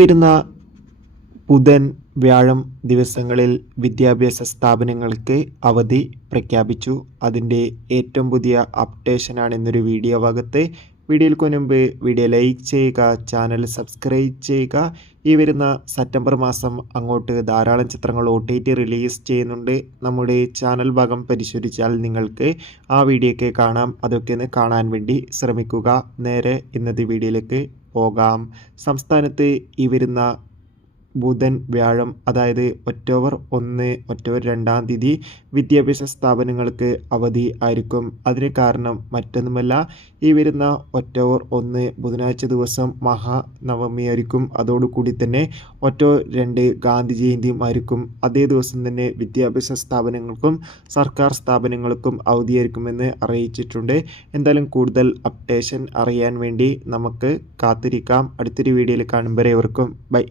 വരുന്ന ബുധൻ, വ്യാഴം ദിവസങ്ങളിൽ വിദ്യാഭ്യാസ സ്ഥാപനങ്ങൾക്ക് അവധി പ്രഖ്യാപിച്ചു. അതിൻ്റെ ഏറ്റവും പുതിയ അപ്ഡേഷനാണ് ഇന്നൊരു വീഡിയോ ഭാഗത്ത്. വീഡിയോയ്ക്ക് മുൻപ് വീഡിയോ ലൈക്ക് ചെയ്യുക, ചാനൽ സബ്സ്ക്രൈബ് ചെയ്യുക. ഈ വരുന്ന സെപ്റ്റംബർ മാസം അങ്ങോട്ട് ധാരാളം ചിത്രങ്ങൾ OTT റിലീസ് ചെയ്യുന്നുണ്ട്. നമ്മുടെ ചാനൽ ഭാഗം പരിശോധിച്ചാൽ നിങ്ങൾക്ക് ആ വീഡിയോയ്ക്ക് കാണാം. അതൊക്കെ ഒന്ന് കാണാൻ വേണ്ടി ശ്രമിക്കുക. നേരെ ഇന്നത്തെ വീഡിയോയിലേക്ക് പോകാം. സംസ്ഥാനത്ത് ഈ വരുന്ന ബുധൻ, വ്യാഴം, അതായത് ഒക്ടോബർ 1, ഒക്ടോബർ 2-ാം തീയതി വിദ്യാഭ്യാസ സ്ഥാപനങ്ങൾക്ക് അവധി ആയിരിക്കും. അതിന് കാരണം മറ്റൊന്നുമല്ല, ഈ വരുന്ന ഒക്ടോബർ 1 ബുധനാഴ്ച ദിവസം മഹാനവമി ആയിരിക്കും. അതോടുകൂടി തന്നെ ഒക്ടോബർ 2 ഗാന്ധി ജയന്തിയും ആയിരിക്കും. അതേ ദിവസം തന്നെ വിദ്യാഭ്യാസ സ്ഥാപനങ്ങൾക്കും സർക്കാർ സ്ഥാപനങ്ങൾക്കും അവധിയായിരിക്കുമെന്ന് അറിയിച്ചിട്ടുണ്ട്. എന്തായാലും കൂടുതൽ അപ്ഡേഷൻ അറിയാൻ വേണ്ടി നമുക്ക് കാത്തിരിക്കാം. അടുത്തൊരു വീഡിയോയിൽ കാണും വരെ ഏവർക്കും ബൈ.